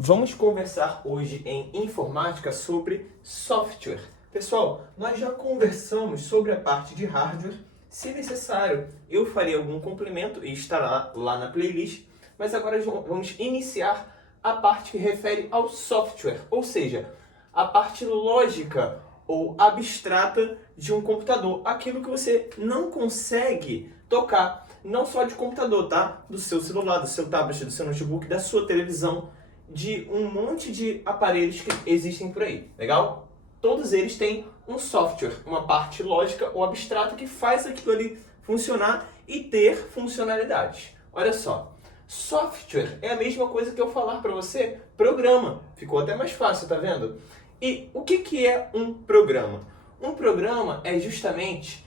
Vamos conversar hoje em informática sobre software. Pessoal, nós já conversamos sobre a parte de hardware. Se necessário, eu farei algum complemento e estará lá na playlist. Mas agora vamos iniciar a parte que refere ao software, ou seja, a parte lógica ou abstrata de um computador. Aquilo que você não consegue tocar, não só de computador, tá? Do seu celular, do seu tablet, do seu notebook, da sua televisão, de um monte de aparelhos que existem por aí, legal? Todos eles têm um software, uma parte lógica ou abstrata que faz aquilo ali funcionar e ter funcionalidades. Olha só, software é a mesma coisa que eu falar para você programa. Ficou até mais fácil, tá vendo? E o que é um programa? Um programa é justamente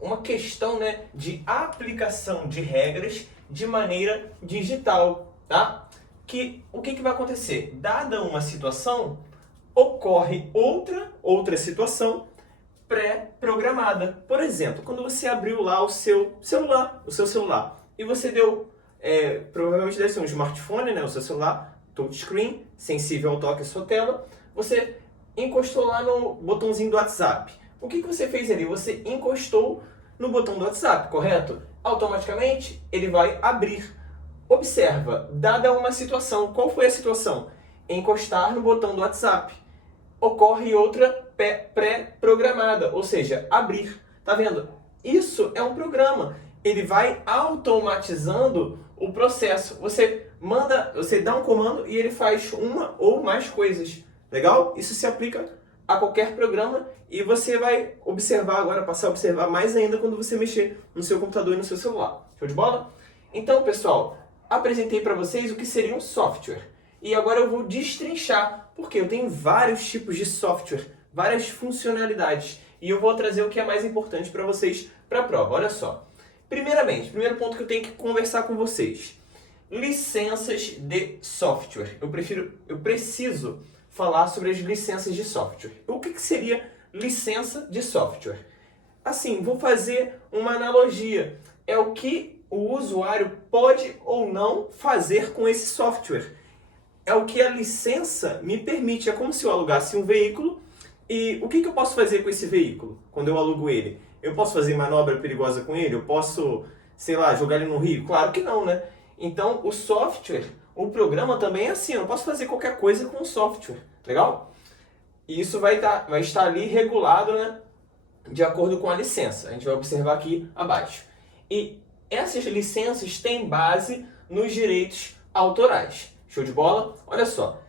uma questão, né, de aplicação de regras de maneira digital, tá? O que vai acontecer? Dada uma situação, ocorre outra situação pré-programada. Por exemplo, quando você abriu lá o seu celular, e você deu, provavelmente deve ser um smartphone, né, o seu celular, touchscreen, sensível ao toque à sua tela, você encostou lá no botãozinho do WhatsApp. O que você fez ali? Você encostou no botão do WhatsApp, correto? Automaticamente ele vai abrir. Observa, dada uma situação, qual foi a situação? Encostar no botão do WhatsApp. Ocorre outra pré-programada, ou seja, abrir. Tá vendo? Isso é um programa. Ele vai automatizando o processo. Você dá um comando e ele faz uma ou mais coisas. Legal? Isso se aplica a qualquer programa e você vai observar agora, passar a observar mais ainda quando você mexer no seu computador e no seu celular. Show de bola? Então, pessoal, apresentei para vocês o que seria um software. E agora eu vou destrinchar, porque eu tenho vários tipos de software, várias funcionalidades. E eu vou trazer o que é mais importante para vocês para a prova. Olha só. Primeiramente, primeiro ponto que eu tenho que conversar com vocês. Licenças de software. Eu preciso falar sobre as licenças de software. O que seria licença de software? Assim, vou fazer uma analogia. É o que o usuário pode ou não fazer com esse software. É o que a licença me permite. É como se eu alugasse um veículo e o que eu posso fazer com esse veículo quando eu alugo ele? Eu posso fazer manobra perigosa com ele? Eu posso, sei lá, jogar ele no rio? Claro que não, né? Então, o software, o programa também é assim. Eu não posso fazer qualquer coisa com o software. Legal? E isso vai estar ali regulado, né, de acordo com a licença. A gente vai observar aqui abaixo. E essas licenças têm base nos direitos autorais. Show de bola? Olha só.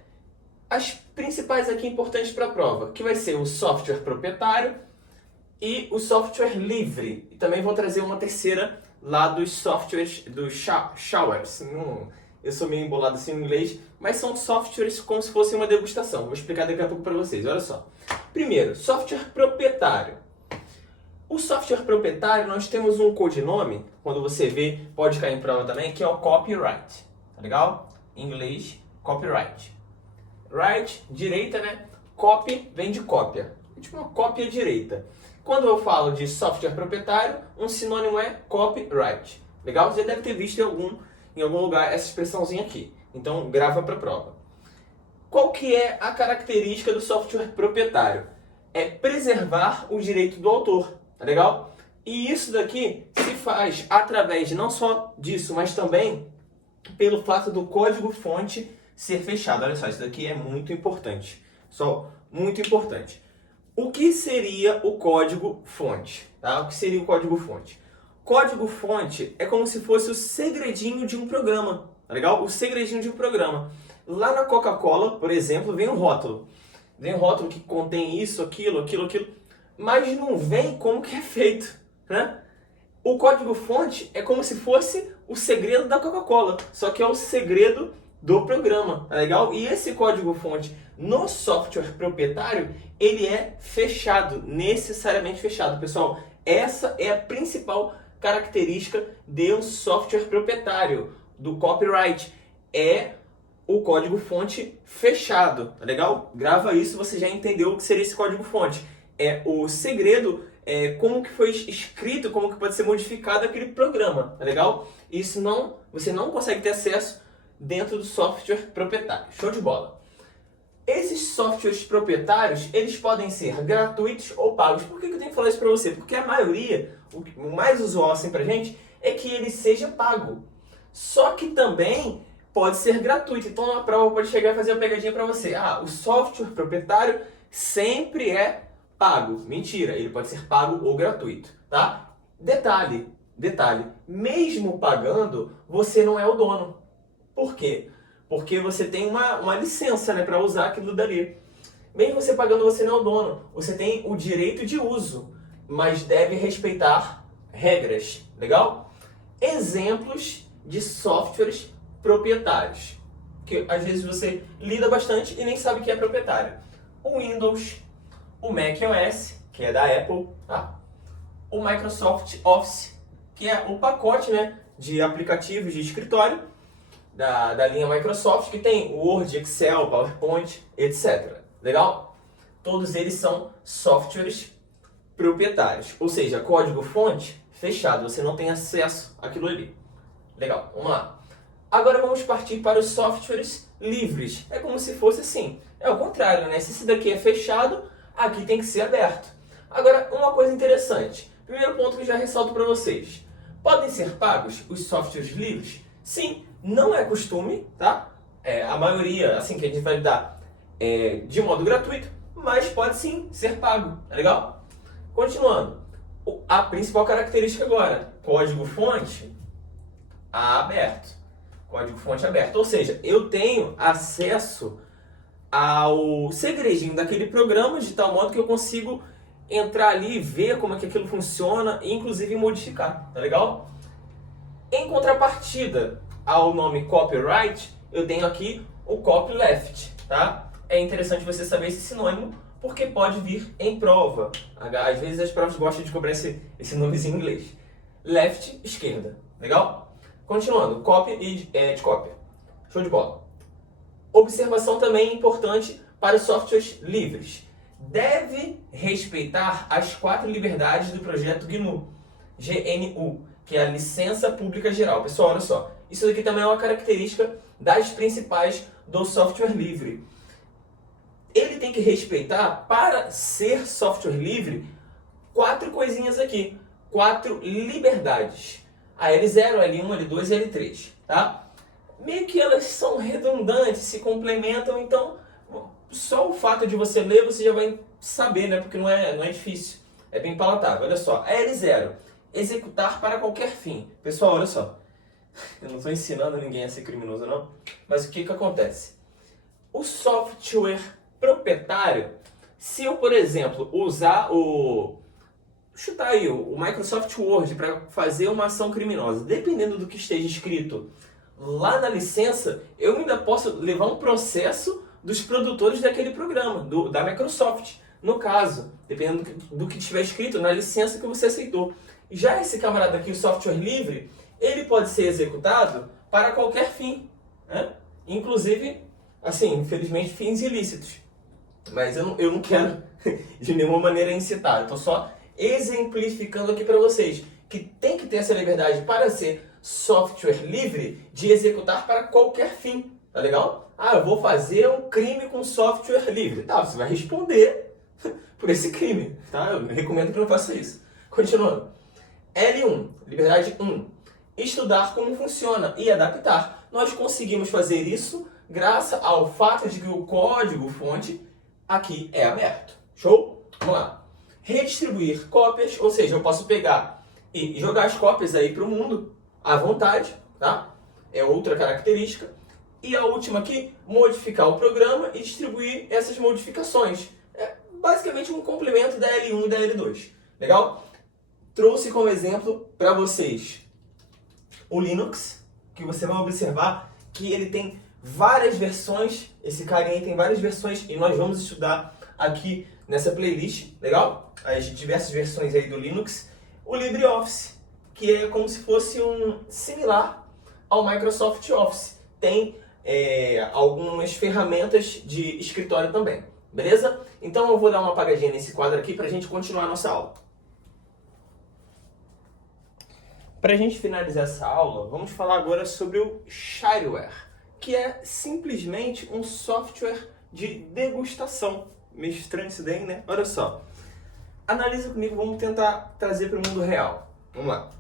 As principais aqui importantes para a prova, que vai ser o software proprietário e o software livre. E também vou trazer uma terceira lá dos softwares, dos showers. Eu sou meio embolado assim no inglês, mas são softwares como se fosse uma degustação. Vou explicar daqui a pouco para vocês. Olha só. Primeiro, software proprietário. O software proprietário, nós temos um codinome, quando você vê, pode cair em prova também, que é o copyright. Tá legal? Em inglês, copyright. Right, direita, né? Copy vem de cópia. É tipo uma cópia direita. Quando eu falo de software proprietário, um sinônimo é copyright. Legal? Você já deve ter visto em algum lugar essa expressãozinha aqui. Então, grava para a prova. Qual que é a característica do software proprietário? É preservar o direito do autor. Tá legal? E isso daqui se faz através não só disso, mas também pelo fato do código-fonte ser fechado. Olha só, isso daqui é muito importante. Só muito importante. O que seria o código-fonte? Tá? O que seria o código-fonte? Código-fonte é como se fosse o segredinho de um programa. Tá legal? O segredinho de um programa. Lá na Coca-Cola, por exemplo, vem um rótulo. Vem um rótulo que contém isso, aquilo, mas não vem como que é feito, né? O código-fonte é como se fosse o segredo da Coca-Cola, só que é o segredo do programa, tá legal? E esse código-fonte no software proprietário, ele é fechado, necessariamente fechado. Pessoal, essa é a principal característica de um software proprietário, do copyright, é o código-fonte fechado, tá legal? Grava isso, você já entendeu o que seria esse código-fonte. É o segredo, como que foi escrito, como que pode ser modificado aquele programa, tá legal? Isso você não consegue ter acesso dentro do software proprietário. Show de bola! Esses softwares proprietários, eles podem ser gratuitos ou pagos. Por que eu tenho que falar isso para você? Porque a maioria, o mais usual assim pra gente, é que ele seja pago. Só que também pode ser gratuito. Então a prova pode chegar e fazer uma pegadinha para você. Ah, o software proprietário sempre é pago. Mentira, ele pode ser pago ou gratuito, tá? Detalhe, mesmo pagando, você não é o dono. Por quê? Porque você tem uma licença, né, para usar aquilo dali. Mesmo você pagando, você não é o dono. Você tem o direito de uso, mas deve respeitar regras. Legal? Exemplos de softwares proprietários, que às vezes você lida bastante e nem sabe que é proprietário. O Windows, o macOS, que é da Apple, tá? O Microsoft Office, que é o pacote, né, de aplicativos de escritório da linha Microsoft, que tem Word, Excel, PowerPoint, etc. Legal? Todos eles são softwares proprietários, ou seja, código-fonte fechado, você não tem acesso àquilo ali. Legal, vamos lá. Agora vamos partir para os softwares livres. É como se fosse assim. É o contrário, né? Se esse daqui é fechado, aqui tem que ser aberto. Agora, uma coisa interessante. Primeiro ponto que eu já ressalto para vocês. Podem ser pagos os softwares livres? Sim, não é costume, tá? A maioria, assim, que a gente vai dar de modo gratuito, mas pode sim ser pago, tá legal? Continuando. A principal característica agora, código-fonte aberto. Código-fonte aberto, ou seja, eu tenho acesso ao segredinho daquele programa de tal modo que eu consigo entrar ali e ver como é que aquilo funciona e inclusive modificar, tá legal? Em contrapartida ao nome copyright, eu tenho aqui o copyleft, tá? É interessante você saber esse sinônimo porque pode vir em prova. Às vezes as provas gostam de cobrar esse nomezinho em inglês. Left, esquerda, legal? Continuando, copy e de cópia. Show de bola. Observação também importante para os softwares livres. Deve respeitar as 4 liberdades do projeto GNU, que é a Licença Pública Geral. Pessoal, olha só. Isso daqui também é uma característica das principais do software livre. Ele tem que respeitar, para ser software livre, 4 coisinhas aqui. 4 liberdades. A L0, L1, L2 e L3, tá? Meio que elas são redundantes, se complementam, então só o fato de você ler, você já vai saber, né? Porque não é difícil, é bem palatável. Olha só, a L0, executar para qualquer fim. Pessoal, olha só, eu não estou ensinando ninguém a ser criminoso, não, mas o que acontece? O software proprietário, se eu, por exemplo, usar chutar aí o Microsoft Word para fazer uma ação criminosa, dependendo do que esteja escrito lá na licença, eu ainda posso levar um processo dos produtores daquele programa, da Microsoft, no caso, dependendo do que estiver escrito na licença que você aceitou. Já esse camarada aqui, o software livre, ele pode ser executado para qualquer fim, né? Inclusive, assim, infelizmente, fins ilícitos. Mas eu não quero de nenhuma maneira incitar, eu estou só exemplificando aqui para vocês que tem que ter essa liberdade para ser software livre de executar para qualquer fim, tá legal? Ah, eu vou fazer um crime com software livre. Tá, você vai responder por esse crime, tá? Eu recomendo que não faça isso. Continuando. L1, liberdade 1. Estudar como funciona e adaptar. Nós conseguimos fazer isso graças ao fato de que o código-fonte aqui é aberto. Show? Vamos lá. Redistribuir cópias, ou seja, eu posso pegar e jogar as cópias aí para o mundo à vontade, tá? É outra característica. E a última aqui, modificar o programa e distribuir essas modificações. É basicamente um complemento da L1 e da L2. Legal? Trouxe como exemplo para vocês o Linux, que você vai observar que ele tem várias versões. Esse carinha aí tem várias versões e nós vamos estudar aqui nessa playlist, legal? As diversas versões aí do Linux. O LibreOffice, que é como se fosse um similar ao Microsoft Office. Tem algumas ferramentas de escritório também, beleza? Então eu vou dar uma apagadinha nesse quadro aqui para a gente continuar a nossa aula. Para a gente finalizar essa aula, vamos falar agora sobre o shareware, que é simplesmente um software de degustação. Meio estranho isso daí, né? Olha só. Analisa comigo, vamos tentar trazer para o mundo real. Vamos lá.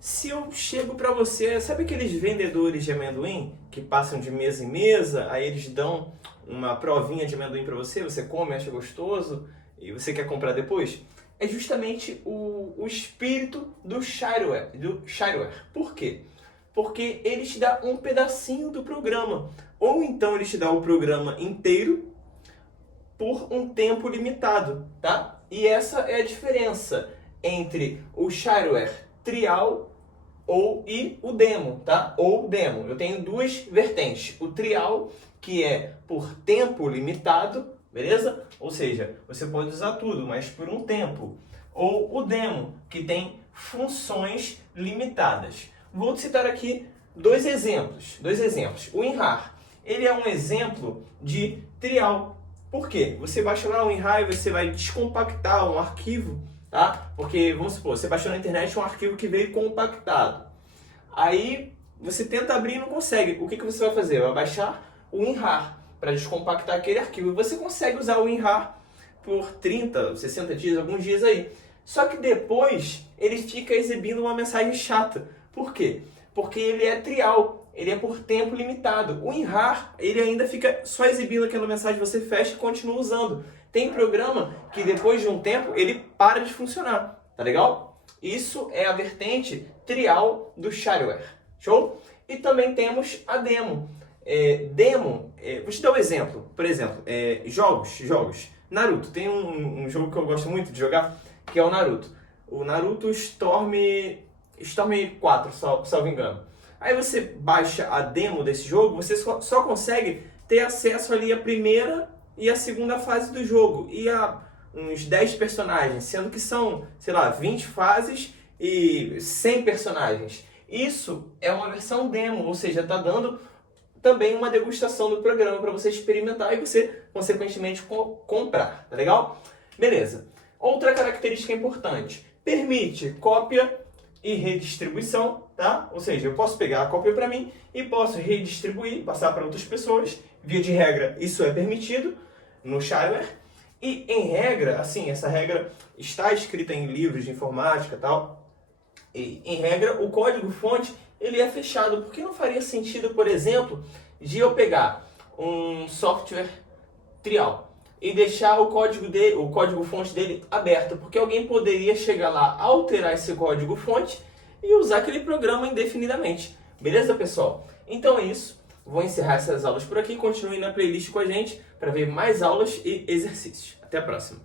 Se eu chego para você, sabe aqueles vendedores de amendoim que passam de mesa em mesa, aí eles dão uma provinha de amendoim para você, você come, acha gostoso e você quer comprar depois? É justamente o espírito do shareware. Por quê? Porque ele te dá um pedacinho do programa. Ou então ele te dá o programa inteiro por um tempo limitado, tá? E essa é a diferença entre o shareware trial e o demo, tá? Ou demo. Eu tenho duas vertentes. O trial, que é por tempo limitado, beleza? Ou seja, você pode usar tudo, mas por um tempo. Ou o demo, que tem funções limitadas. Vou citar aqui dois exemplos. O WinRAR, ele é um exemplo de trial. Por quê? Você baixa lá o WinRAR e você vai descompactar um arquivo, tá? Porque, vamos supor, você baixou na internet um arquivo que veio compactado. Aí você tenta abrir e não consegue. O que você vai fazer? Vai baixar o WinRAR para descompactar aquele arquivo. E você consegue usar o WinRAR por 30, 60 dias, alguns dias aí. Só que depois ele fica exibindo uma mensagem chata. Por quê? Porque ele é trial, ele é por tempo limitado. O WinRAR, ele ainda fica só exibindo aquela mensagem, você fecha e continua usando. Tem programa que depois de um tempo ele para de funcionar, tá legal? Isso é a vertente trial do shareware, show? E também temos a demo. Vou te dar um exemplo. Por exemplo, jogos. Naruto, tem um jogo que eu gosto muito de jogar, que é o Naruto. O Naruto Storm 4, salvo engano. Aí você baixa a demo desse jogo, você só consegue ter acesso ali à primeira e à segunda fase do jogo. E a uns 10 personagens, sendo que são, sei lá, 20 fases e 100 personagens. Isso é uma versão demo, ou seja, está dando também uma degustação do programa para você experimentar e você, consequentemente, comprar. Tá legal? Beleza. Outra característica importante. Permite cópia e redistribuição, tá? Ou seja, eu posso pegar a cópia para mim e posso redistribuir, passar para outras pessoas. Via de regra, isso é permitido no shareware. E, em regra, assim, essa regra está escrita em livros de informática e tal. E, em regra, o código-fonte ele é fechado, porque não faria sentido, por exemplo, de eu pegar um software trial e deixar o código-fonte dele aberto, porque alguém poderia chegar lá, alterar esse código-fonte e usar aquele programa indefinidamente. Beleza, pessoal? Então é isso. Vou encerrar essas aulas por aqui. Continue na playlist com a gente para ver mais aulas e exercícios. Até a próxima.